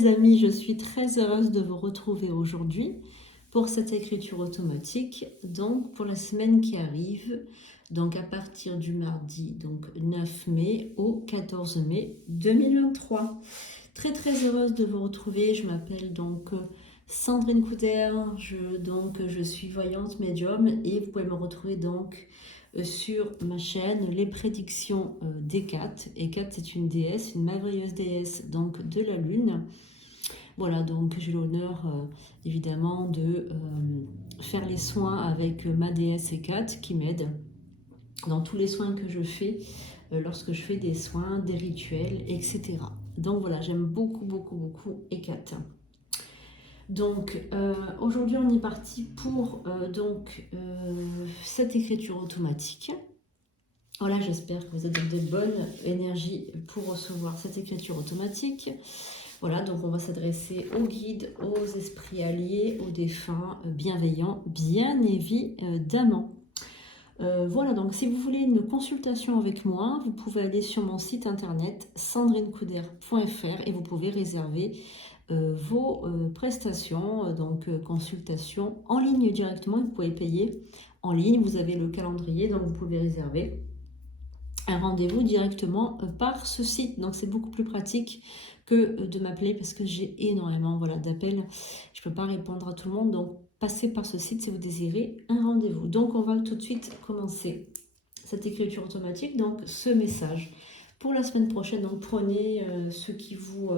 les amis, je suis très heureuse de vous retrouver aujourd'hui pour cette écriture automatique, donc pour la semaine qui arrive, donc à partir du mardi donc 9 mai au 14 mai 2023. Très heureuse de vous retrouver, je m'appelle donc Sandrine Couder, je suis voyante médium et vous pouvez me retrouver donc sur ma chaîne les prédictions d'Hécate. Hécate, c'est une déesse, une merveilleuse déesse donc de la lune. Voilà, donc j'ai l'honneur évidemment de faire les soins avec ma déesse Hécate qui m'aide dans tous les soins que je fais, lorsque je fais des soins, des rituels, etc. Donc voilà, j'aime beaucoup Hécate. Donc aujourd'hui on est parti pour cette écriture automatique. Voilà, j'espère que vous êtes dans de bonnes énergies pour recevoir cette écriture automatique. Voilà, donc on va s'adresser aux guides, aux esprits alliés, aux défunts bienveillants, bien évidemment. Voilà, donc si vous voulez une consultation avec moi, vous pouvez aller sur mon site internet sandrinecouder.fr et vous pouvez réserver vos prestations, consultation en ligne directement. Vous pouvez payer en ligne, vous avez le calendrier, donc vous pouvez réserver un rendez-vous directement par ce site. Donc c'est beaucoup plus pratique que de m'appeler parce que j'ai énormément d'appels. Je ne peux pas répondre à tout le monde, donc passez par ce site si vous désirez un rendez-vous. Donc on va tout de suite commencer cette écriture automatique, donc ce message pour la semaine prochaine. Donc prenez ce qui vous,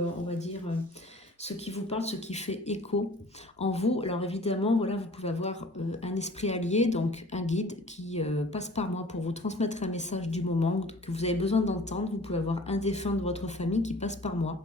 ce qui vous parle, ce qui fait écho en vous. Alors évidemment, voilà, vous pouvez avoir un esprit allié, donc un guide qui passe par moi pour vous transmettre un message du moment que vous avez besoin d'entendre. Vous pouvez avoir un défunt de votre famille qui passe par moi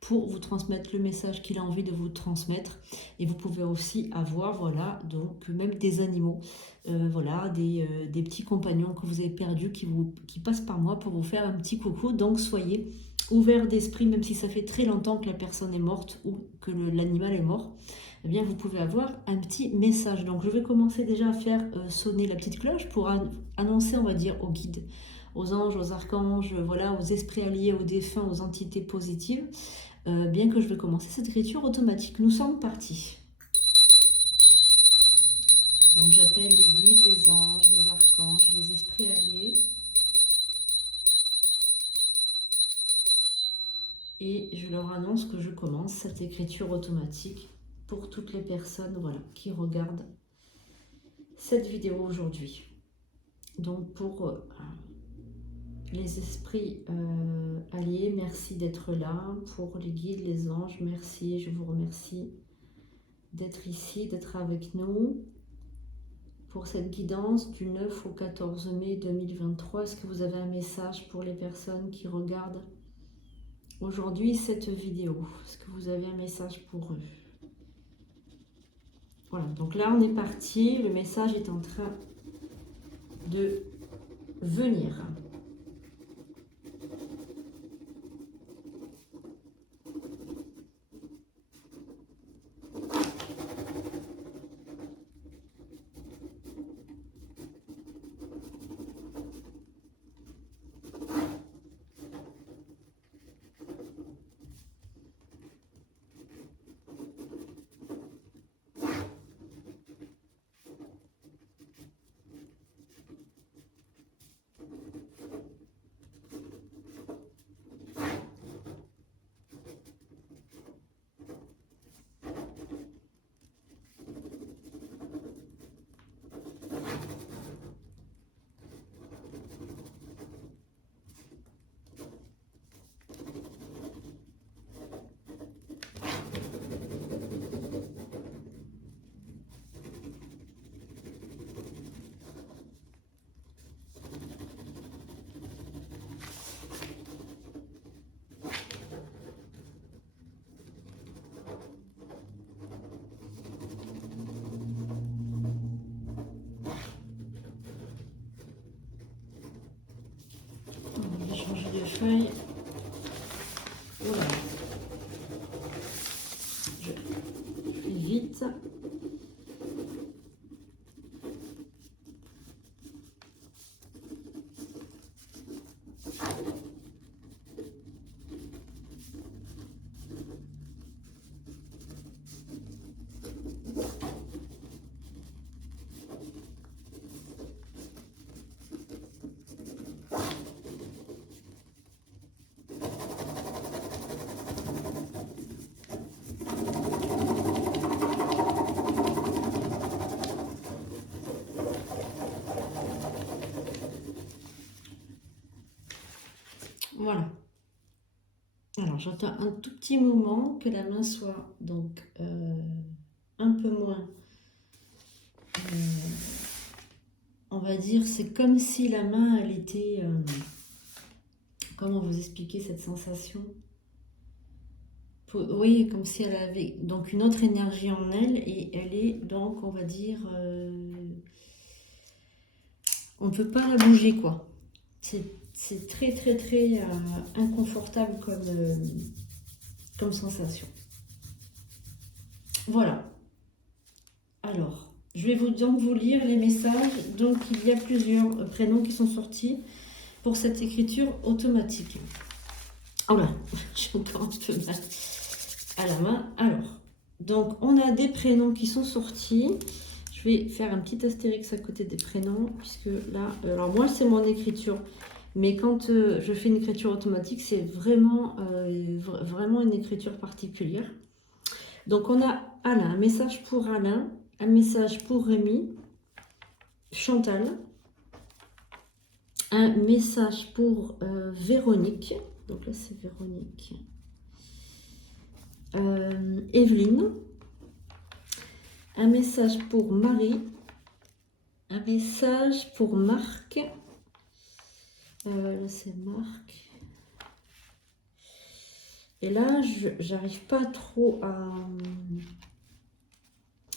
pour vous transmettre le message qu'il a envie de vous transmettre. Et vous pouvez aussi avoir, voilà, donc même des animaux, des petits compagnons que vous avez perdus qui passent par moi pour vous faire un petit coucou. Donc soyez ouvert d'esprit, même si ça fait très longtemps que la personne est morte ou que l'animal est mort, eh bien vous pouvez avoir un petit message. Donc je vais commencer déjà à faire sonner la petite cloche pour annoncer, on va dire, aux guides, aux anges, aux archanges, voilà, aux esprits alliés, aux défunts, aux entités positives, bien que je vais commencer cette écriture automatique. Nous sommes partis. Donc j'appelle les guides, les anges, les archanges, les esprits alliés. Et je leur annonce que je commence cette écriture automatique pour toutes les personnes qui regardent cette vidéo aujourd'hui. Donc pour les esprits alliés, merci d'être là. Pour les guides, les anges, merci, je vous remercie d'être ici, d'être avec nous. Pour cette guidance du 9 au 14 mai 2023, est-ce que vous avez un message pour les personnes qui regardent aujourd'hui cette vidéo? Est-ce que vous avez un message pour eux? Voilà, donc là on est parti, le message est en train de venir. Je vais changer de feuille. Voilà. Je fais vite. Voilà. Alors, j'attends un tout petit moment que la main soit donc un peu moins, on va dire, c'est comme si la main, elle était, comment vous expliquer cette sensation? Oui, comme si elle avait donc une autre énergie en elle et elle est donc, on va dire, on ne peut pas la bouger quoi. C'est très très très inconfortable comme sensation. Voilà. Alors, je vais donc vous lire les messages. Donc, il y a plusieurs prénoms qui sont sortis pour cette écriture automatique. Oh là, j'ai encore un peu mal à la main. Alors, donc, on a des prénoms qui sont sortis. Je vais faire un petit astérix à côté des prénoms, puisque là, alors moi, c'est mon écriture. Mais quand je fais une écriture automatique, c'est vraiment, vraiment une écriture particulière. Donc, on a Alain, un message pour Alain, un message pour Rémi, Chantal, un message pour Véronique. Donc là, c'est Véronique. Evelyne. Un message pour Marie. Un message pour Marc. Là, c'est Marc. Et là, j'arrive pas trop à...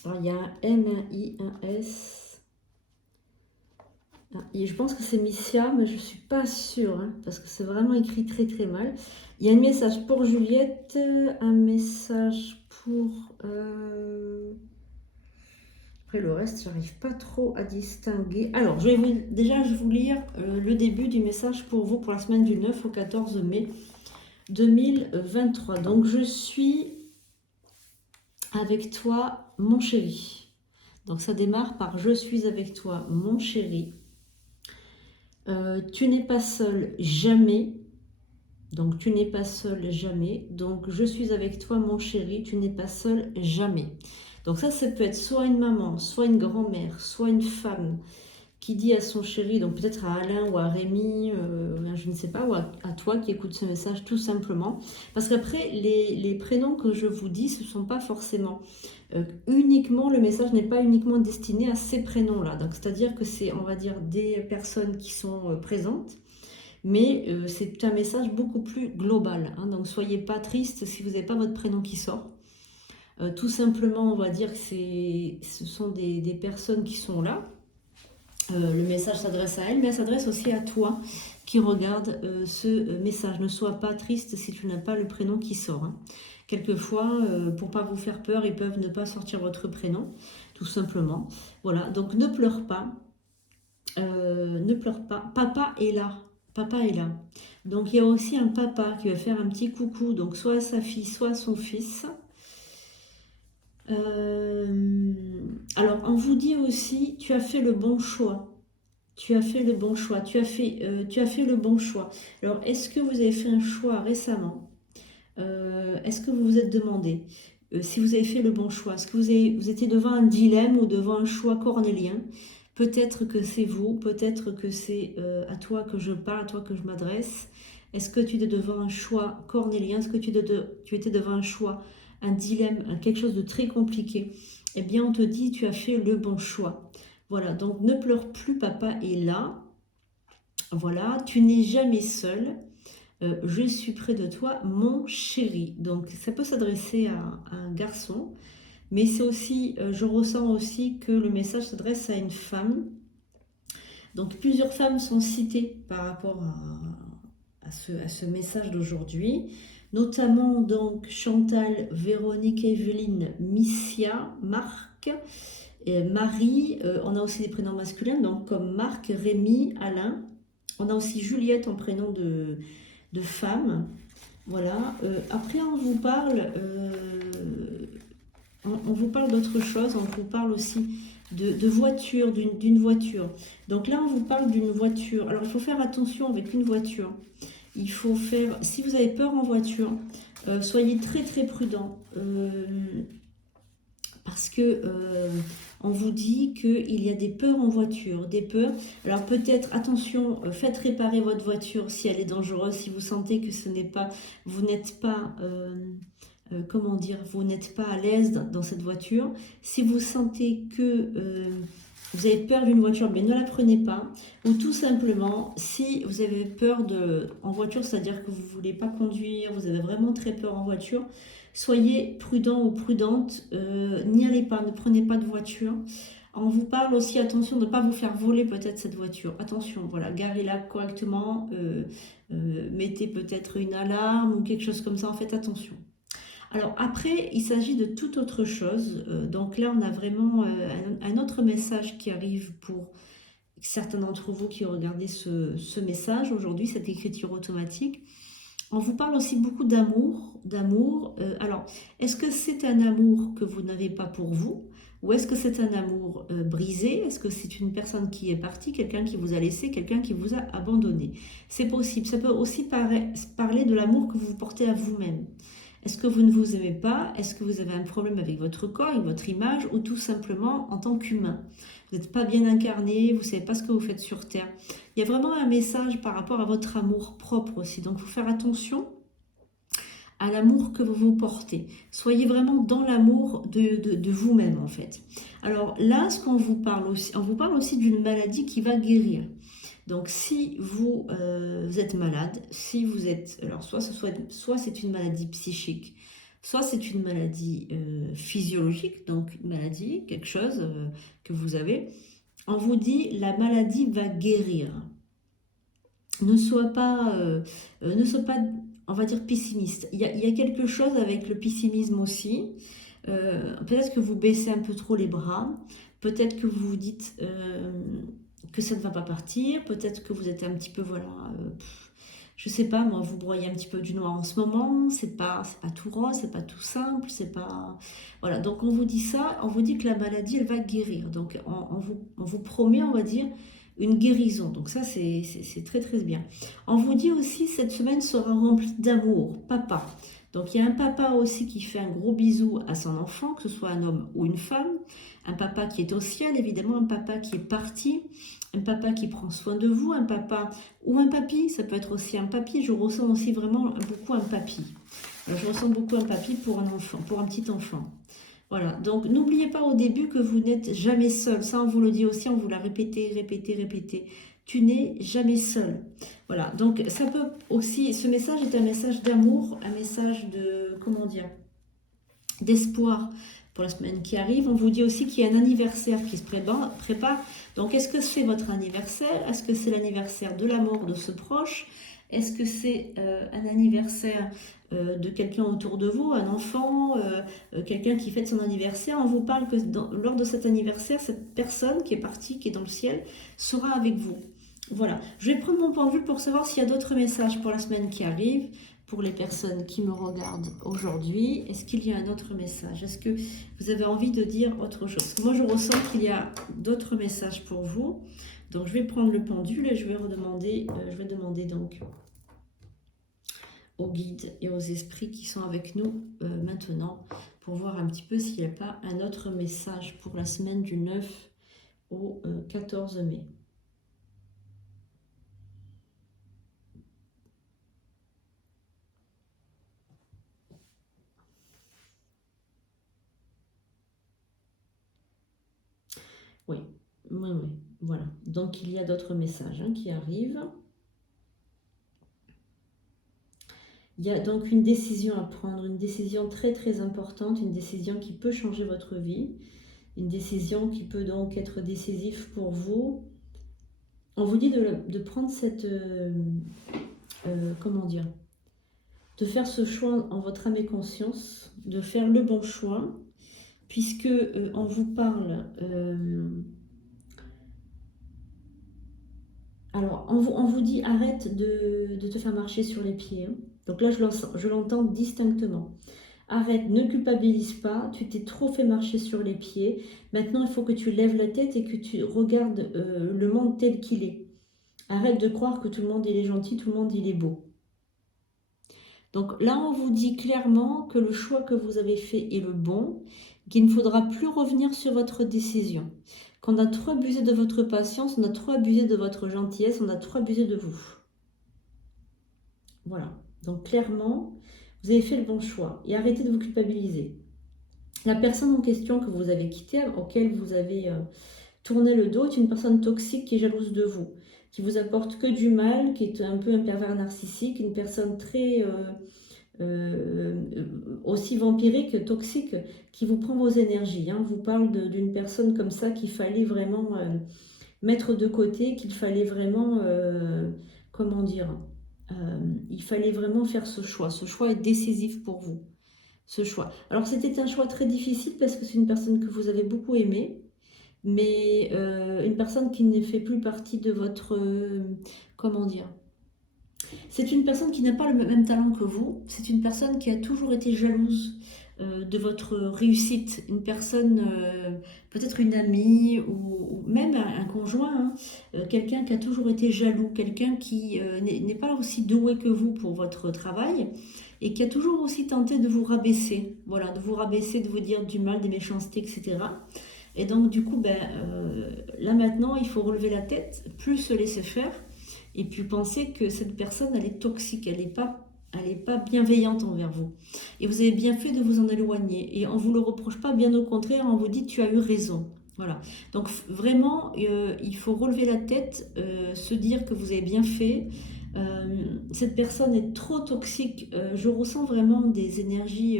Alors, il y a un M, un I, un S. Et je pense que c'est Missia, mais je suis pas sûre, hein, parce que c'est vraiment écrit très très mal. Il y a un message pour Juliette, un message pour... Après le reste, j'arrive pas trop à distinguer. Alors, je vais vous lire le début du message pour vous pour la semaine du 9 au 14 mai 2023. Donc, je suis avec toi, mon chéri. Donc, ça démarre par je suis avec toi, mon chéri. Tu n'es pas seul jamais. Donc, tu n'es pas seul jamais. Donc, je suis avec toi, mon chéri. Tu n'es pas seul jamais. Donc, ça peut être soit une maman, soit une grand-mère, soit une femme qui dit à son chéri, donc peut-être à Alain ou à Rémi, je ne sais pas, ou à toi qui écoute ce message tout simplement. Parce qu'après, les prénoms que je vous dis, ce ne sont pas forcément uniquement, le message n'est pas uniquement destiné à ces prénoms-là. Donc, c'est-à-dire que c'est, on va dire, des personnes qui sont présentes. Mais c'est un message beaucoup plus global. Hein, donc, soyez pas triste si vous n'avez pas votre prénom qui sort. Tout simplement, on va dire que ce sont des personnes qui sont là. Le message s'adresse à elles, mais elle s'adresse aussi à toi qui regarde ce message. Ne sois pas triste si tu n'as pas le prénom qui sort. Hein. Quelquefois, pour pas vous faire peur, ils peuvent ne pas sortir votre prénom, tout simplement. Voilà, donc ne pleure pas. Ne pleure pas. Papa est là. Papa est là. Donc il y a aussi un papa qui va faire un petit coucou, donc soit à sa fille, soit à son fils. Alors, on vous dit aussi, tu as fait le bon choix. Tu as fait le bon choix. Tu as fait le bon choix. Alors, est-ce que vous avez fait un choix récemment? Est-ce que vous vous êtes demandé si vous avez fait le bon choix? Est-ce que vous étiez devant un dilemme ou devant un choix cornélien? Peut-être que c'est vous, peut-être que c'est à toi que je parle, à toi que je m'adresse. Est-ce que tu étais devant un choix cornélien? Est-ce que tu étais devant un choix, un dilemme, quelque chose de très compliqué? Eh bien, on te dit, tu as fait le bon choix. Voilà, donc ne pleure plus, papa est là. Voilà, tu n'es jamais seul. Je suis près de toi, mon chéri. Donc, ça peut s'adresser à un garçon. Mais c'est aussi, je ressens aussi que le message s'adresse à une femme. Donc plusieurs femmes sont citées par rapport à ce message d'aujourd'hui. Notamment donc Chantal, Véronique, Evelyne, Missia, Marc, Marie. On a aussi des prénoms masculins, donc comme Marc, Rémi, Alain. On a aussi Juliette en prénom de femme. Voilà. Après, on vous parle... on vous parle d'autre chose, on vous parle aussi de voiture, d'une voiture. Donc là, on vous parle d'une voiture. Alors, il faut faire attention avec une voiture. Il faut faire, si vous avez peur en voiture, soyez très très prudent. parce que on vous dit qu'il y a des peurs en voiture, des peurs. Alors peut-être, attention, faites réparer votre voiture si elle est dangereuse, si vous sentez que ce n'est pas, vous n'êtes pas, comment dire, vous n'êtes pas à l'aise dans cette voiture. Si vous sentez que vous avez peur d'une voiture, mais ne la prenez pas. Ou tout simplement, si vous avez peur en voiture, c'est-à-dire que vous ne voulez pas conduire, vous avez vraiment très peur en voiture, soyez prudent ou prudente, n'y allez pas, ne prenez pas de voiture. On vous parle aussi, attention de ne pas vous faire voler peut-être cette voiture. Attention, voilà, garez-la correctement, mettez peut-être une alarme ou quelque chose comme ça, en fait attention. Alors après, il s'agit de toute autre chose. Donc là, on a vraiment un autre message qui arrive pour certains d'entre vous qui ont regardé ce message aujourd'hui, cette écriture automatique. On vous parle aussi beaucoup d'amour. Alors, est-ce que c'est un amour que vous n'avez pas pour vous? Ou est-ce que c'est un amour brisé? Est-ce que c'est une personne qui est partie, quelqu'un qui vous a laissé, quelqu'un qui vous a abandonné? C'est possible. Ça peut aussi parler de l'amour que vous portez à vous-même. Est-ce que vous ne vous aimez pas? Est-ce que vous avez un problème avec votre corps, avec votre image, ou tout simplement en tant qu'humain? Vous n'êtes pas bien incarné, vous ne savez pas ce que vous faites sur Terre. Il y a vraiment un message par rapport à votre amour propre aussi. Donc, il faut faire attention à l'amour que vous vous portez. Soyez vraiment dans l'amour de vous-même, en fait. Alors là, ce qu'on vous parle aussi, on vous parle aussi d'une maladie qui va guérir. Donc, si vous, vous êtes malade, si vous êtes, alors soit c'est une maladie psychique, soit c'est une maladie physiologique, donc une maladie, quelque chose que vous avez, on vous dit la maladie va guérir. Ne sois pas, on va dire, pessimiste. Il y a quelque chose avec le pessimisme aussi. Peut-être que vous baissez un peu trop les bras, peut-être que vous vous dites que ça ne va pas partir, peut-être que vous êtes un petit peu, voilà, je sais pas, moi, vous broyez un petit peu du noir en ce moment, c'est pas tout rose, c'est pas tout simple, c'est pas... Voilà, donc on vous dit ça, on vous dit que la maladie, elle va guérir. Donc on vous promet, on va dire, une guérison. Donc ça, c'est très très bien. On vous dit aussi, cette semaine sera remplie d'amour, papa. Donc il y a un papa aussi qui fait un gros bisou à son enfant, que ce soit un homme ou une femme. Un papa qui est au ciel, évidemment, un papa qui est parti, un papa qui prend soin de vous, un papa ou un papy, ça peut être aussi un papy. Je ressens aussi vraiment beaucoup un papy. Je ressens beaucoup un papy pour un enfant, pour un petit enfant. Voilà, donc n'oubliez pas au début que vous n'êtes jamais seul. Ça, on vous le dit aussi, on vous l'a répété. Tu n'es jamais seul. Voilà, donc ça peut aussi, ce message est un message d'amour, un message de, comment dire, d'espoir pour la semaine qui arrive. On vous dit aussi qu'il y a un anniversaire qui se prépare. Donc, est-ce que c'est votre anniversaire? Est-ce que c'est l'anniversaire de la mort de ce proche? Est-ce que c'est un anniversaire de quelqu'un autour de vous, un enfant, quelqu'un qui fête son anniversaire? On vous parle que lors de cet anniversaire, cette personne qui est partie, qui est dans le ciel, sera avec vous. Voilà. Je vais prendre mon pendule pour savoir s'il y a d'autres messages pour la semaine qui arrive. Pour les personnes qui me regardent aujourd'hui, est-ce qu'il y a un autre message? Est-ce que vous avez envie de dire autre chose? Moi, je ressens qu'il y a d'autres messages pour vous. Donc, je vais prendre le pendule et je vais demander donc aux guides et aux esprits qui sont avec nous maintenant pour voir un petit peu s'il n'y a pas un autre message pour la semaine du 9 au 14 mai. Oui, voilà. Donc, il y a d'autres messages qui arrivent. Il y a donc une décision à prendre, une décision très très importante, une décision qui peut changer votre vie, une décision qui peut donc être décisive pour vous. On vous dit de prendre cette... comment dire? De faire ce choix en votre âme et conscience, de faire le bon choix, puisque on vous parle... alors, on vous dit arrête de te faire marcher sur les pieds. Donc là, je l'entends distinctement. Arrête, ne culpabilise pas, tu t'es trop fait marcher sur les pieds. Maintenant, il faut que tu lèves la tête et que tu regardes le monde tel qu'il est. Arrête de croire que tout le monde il est gentil, tout le monde il est beau. Donc là, on vous dit clairement que le choix que vous avez fait est le bon, qu'il ne faudra plus revenir sur votre décision. Qu'on a trop abusé de votre patience, on a trop abusé de votre gentillesse, on a trop abusé de vous. Voilà. Donc clairement, vous avez fait le bon choix. Et arrêtez de vous culpabiliser. La personne en question que vous avez quittée, auquel vous avez tourné le dos, est une personne toxique qui est jalouse de vous, qui vous apporte que du mal, qui est un peu un pervers narcissique, une personne très aussi vampirique, toxique, qui vous prend vos énergies. Hein. Vous parle d'une personne comme ça qu'il fallait vraiment mettre de côté, qu'il fallait vraiment, comment dire, il fallait vraiment faire ce choix. Ce choix est décisif pour vous. Ce choix. Alors c'était un choix très difficile parce que c'est une personne que vous avez beaucoup aimée, mais une personne qui ne fait plus partie de votre... comment dire? C'est une personne qui n'a pas le même talent que vous, c'est une personne qui a toujours été jalouse de votre réussite, une personne, peut-être une amie ou même un conjoint, hein, quelqu'un qui a toujours été jaloux, quelqu'un qui n'est pas aussi doué que vous pour votre travail et qui a toujours aussi tenté de vous rabaisser, voilà, de vous rabaisser, de vous dire du mal, des méchancetés, etc. Et donc du coup, là maintenant, il faut relever la tête, plus se laisser faire, et puis penser que cette personne, elle est toxique, elle est pas bienveillante envers vous. Et vous avez bien fait de vous en éloigner. Et on ne vous le reproche pas, bien au contraire, on vous dit tu as eu raison. Voilà. Donc vraiment, il faut relever la tête, se dire que vous avez bien fait. Cette personne est trop toxique. Je ressens vraiment des énergies...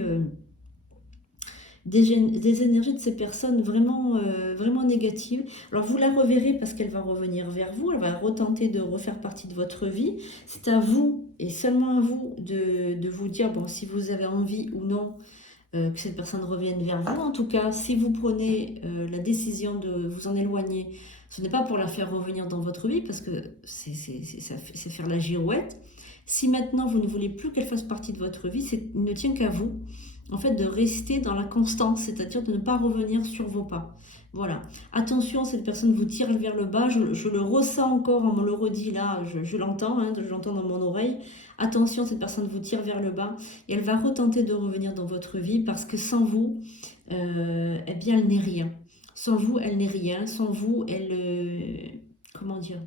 des énergies de ces personnes vraiment, vraiment négatives. Alors vous la reverrez parce qu'elle va revenir vers vous, elle va retenter de refaire partie de votre vie. C'est à vous et seulement à vous de vous dire bon, si vous avez envie ou non que cette personne revienne vers vous. En tout cas, si vous prenez la décision de vous en éloigner, ce n'est pas pour la faire revenir dans votre vie parce que c'est faire la girouette. Si maintenant vous ne voulez plus qu'elle fasse partie de votre vie, il ne tient qu'à vous en fait de rester dans la constance, c'est-à-dire de ne pas revenir sur vos pas. Voilà. Attention, cette personne vous tire vers le bas, je le ressens encore, on me le redit là, je l'entends, hein, je l'entends dans mon oreille. Attention, cette personne vous tire vers le bas et elle va retenter de revenir dans votre vie parce que sans vous, eh bien, elle n'est rien. Sans vous, elle n'est rien. Sans vous, elle... comment dire?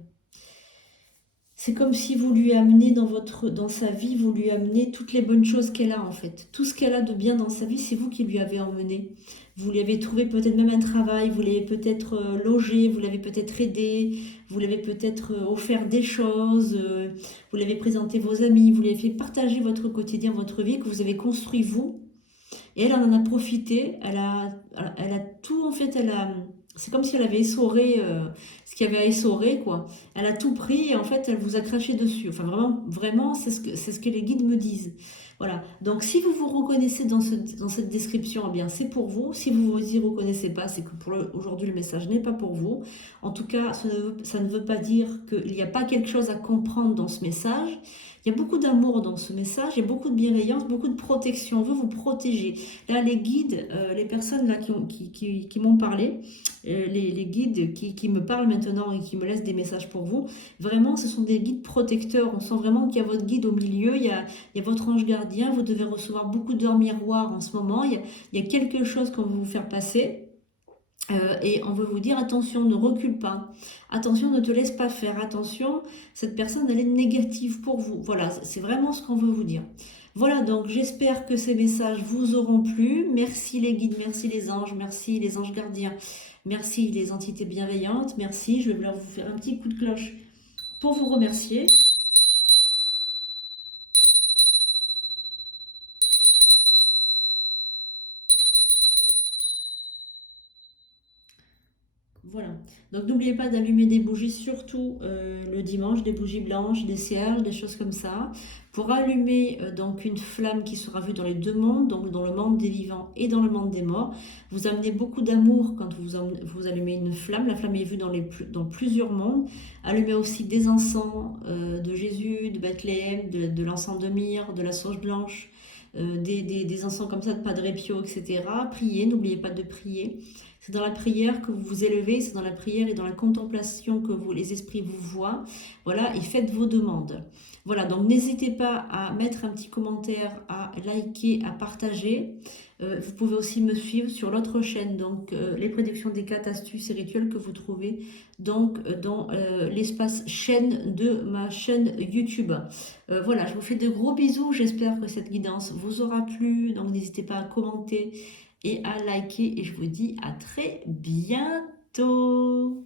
C'est comme si vous lui amenez dans sa vie, vous lui amenez toutes les bonnes choses qu'elle a en fait. Tout ce qu'elle a de bien dans sa vie, c'est vous qui lui avez emmené. Vous lui avez trouvé peut-être même un travail, vous l'avez peut-être logé, vous l'avez peut-être aidé, vous l'avez peut-être offert des choses, vous l'avez présenté vos amis, vous lui avez fait partager votre quotidien, votre vie, que vous avez construit vous. Et elle en a profité, elle a tout en fait, c'est comme si elle avait essoré ce qu'il y avait à essorer, quoi. Elle a tout pris et en fait, elle vous a craché dessus. Enfin, vraiment, vraiment, c'est ce que les guides me disent. Voilà. Donc, si vous vous reconnaissez dans cette description, eh bien, c'est pour vous. Si vous vous y reconnaissez pas, c'est que aujourd'hui, le message n'est pas pour vous. En tout cas, ça ne veut pas dire qu'il n'y a pas quelque chose à comprendre dans ce message. Il y a beaucoup d'amour dans ce message, il y a beaucoup de bienveillance, beaucoup de protection. On veut vous protéger. Là, les guides, les personnes là qui m'ont parlé, les guides qui me parlent maintenant et qui me laissent des messages pour vous, vraiment, ce sont des guides protecteurs. On sent vraiment qu'il y a votre guide au milieu, il y a votre ange gardien. Vous devez recevoir beaucoup d'heures miroirs en ce moment. Il y a quelque chose qu'on veut vous faire passer. Et on veut vous dire attention, ne recule pas, attention, ne te laisse pas faire, attention, cette personne elle est négative pour vous. Voilà, c'est vraiment ce qu'on veut vous dire. Voilà, donc j'espère que ces messages vous auront plu. Merci les guides, merci les anges gardiens, merci les entités bienveillantes, merci. Je vais vous faire un petit coup de cloche pour vous remercier. Voilà. Donc n'oubliez pas d'allumer des bougies, surtout le dimanche, des bougies blanches, des cierges, des choses comme ça, pour allumer donc une flamme qui sera vue dans les deux mondes, donc dans le monde des vivants et dans le monde des morts. Vous amenez beaucoup d'amour quand vous allumez une flamme. La flamme est vue dans plusieurs mondes. Allumez aussi des encens de Jésus, de Bethléem, de l'encens de myrrhe, de la sauge blanche, des encens comme ça de Padre Pio, etc. Priez, n'oubliez pas de prier. C'est dans la prière que vous vous élevez, c'est dans la prière et dans la contemplation que vous, les esprits vous voient. Voilà, et faites vos demandes. Voilà, donc n'hésitez pas à mettre un petit commentaire, à liker, à partager. Vous pouvez aussi me suivre sur l'autre chaîne, donc les prédictions des 4 astuces et rituels que vous trouvez donc dans l'espace chaîne de ma chaîne YouTube. Voilà, je vous fais de gros bisous, j'espère que cette guidance vous aura plu, donc n'hésitez pas à commenter et à liker et je vous dis à très bientôt.